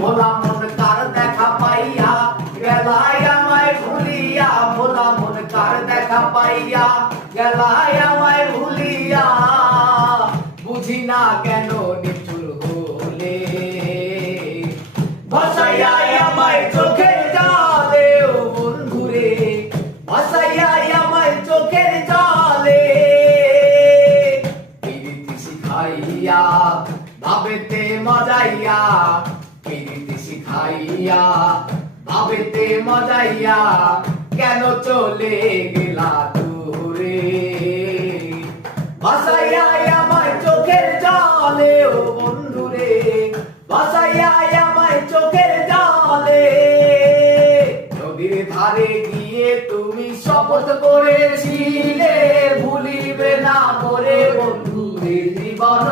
ভোলা মন কার দেখা পাইয়া গেলাই আমায় ভুলিয়া, ভোলা মন কার দেখা পাইয়া গেলাই আমায় ভুলিয়া, বুঝি না কেন নিঠুর হলে ভাসাইয়া আমায় চোখের জলে, ও বন্ধুরে ভাসাইয়া আমায় চোখের জলে, প্রীতি শিখাইয়া ভাবেতে মজাইয়া, প্রীতি শিখাইয়া ভাবেতে মজাইয়া, কেন চলে গেলা দূরে ভাসাইয়া আমায় চোখের জলে, ও বন্ধুরে ভাসাইয়া আমায় চোখের জলে। নদীর ধারে গিয়ে তুমি শপথ করেছিলে ভুলিবে না করে বন্ধুরে জীবন